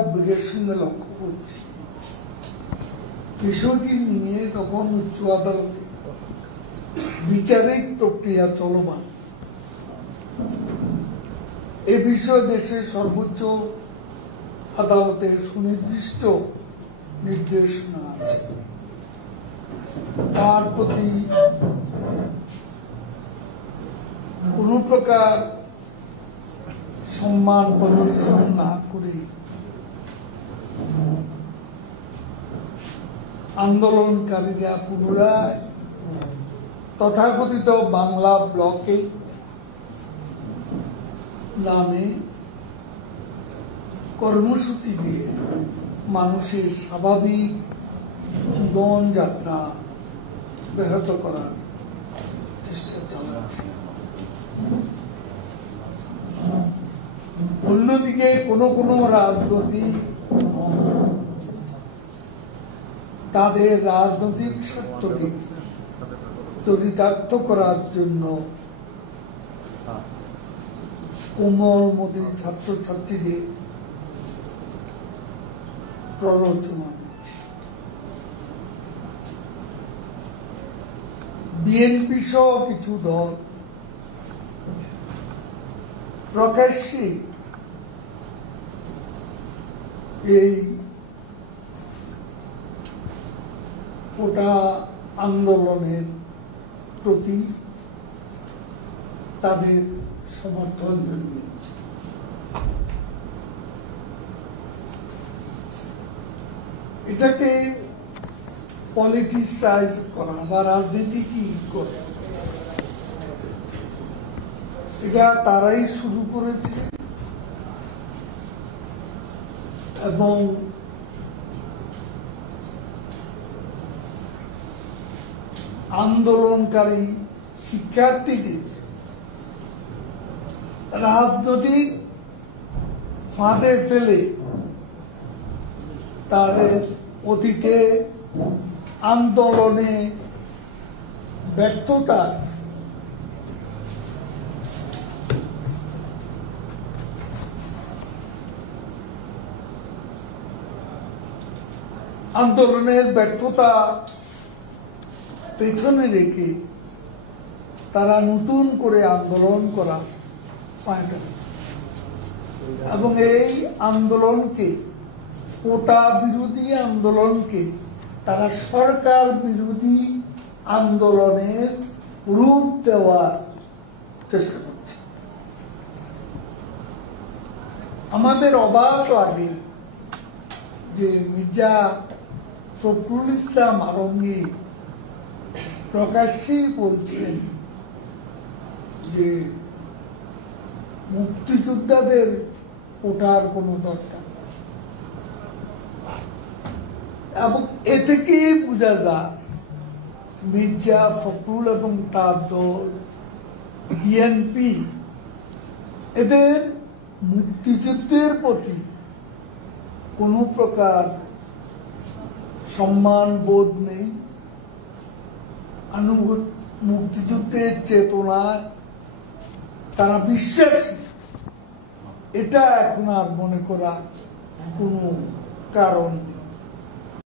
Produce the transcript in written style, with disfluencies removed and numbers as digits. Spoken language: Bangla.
উদ্বেগের সঙ্গে লক্ষ্য করছি। বিষয়টি নিয়ে তখন উচ্চ আদালতে বিচারিক প্রক্রিয়া চলমান, এ বিষয়ে দেশের সর্বোচ্চ আদালতের সুনির্দিষ্ট নির্দেশনা আছে। তার প্রতি কোন প্রকার সম্মান প্রদর্শন না করে আন্দোলনকারীরা পুনরায় তথাকথিত বাংলা ব্লকে নামে কর্মসূচি দিয়ে মানুষের স্বাভাবিক জীবনযাত্রা ব্যাহত করার চেষ্টা চালাচ্ছে। অন্যদিকে কোন কোন রাজনৈতিক তাদের রাজনৈতিক স্বার্থকে চরিতার্থ করার জন্য কোমলমতি ছাত্রছাত্রীদের প্ররোচনা দিচ্ছে। বিএনপি সহ কিছু দল প্রকাশ্যে এই কোটা আন্দোলনের প্রতি তাদের সমর্থন জানিয়েছে। এটাকে পলিটিসাইজ করা বা রাজনীতি কি করে, এটা তারাই শুরু করেছে এবং আন্দোলনকারী শিক্ষার্থীদের রাজনৈতিক ফাঁদে ফেলে তাদের অতীতে আন্দোলনে ব্যর্থতা পেছনে রেখে তারা নতুন করে আন্দোলন করা পায়টা এবং এই আন্দোলনকে কোটা বিরোধী আন্দোলনকে তারা সরকার বিরোধী আন্দোলনের রূপ দেওয়ার চেষ্টা করছে। আমাদের অবাক লাগে যে মির্জা ফখরুল ইসলাম আলমগীর প্রকাশ্যেই বলছেন যে মুক্তিযোদ্ধাদের ওঠার কোনো দরকার, এবং এ থেকেই বোঝা যায় মির্জা ফখরুল এবং তার দল বিএনপি এদের মুক্তিযুদ্ধের প্রতি কোন প্রকার সম্মান বোধ নেই, মুক্তিযুদ্ধের চেতনায় তারা বিশ্বাসী, এটা এখন আর মনে করার কোনো কারণ নেই।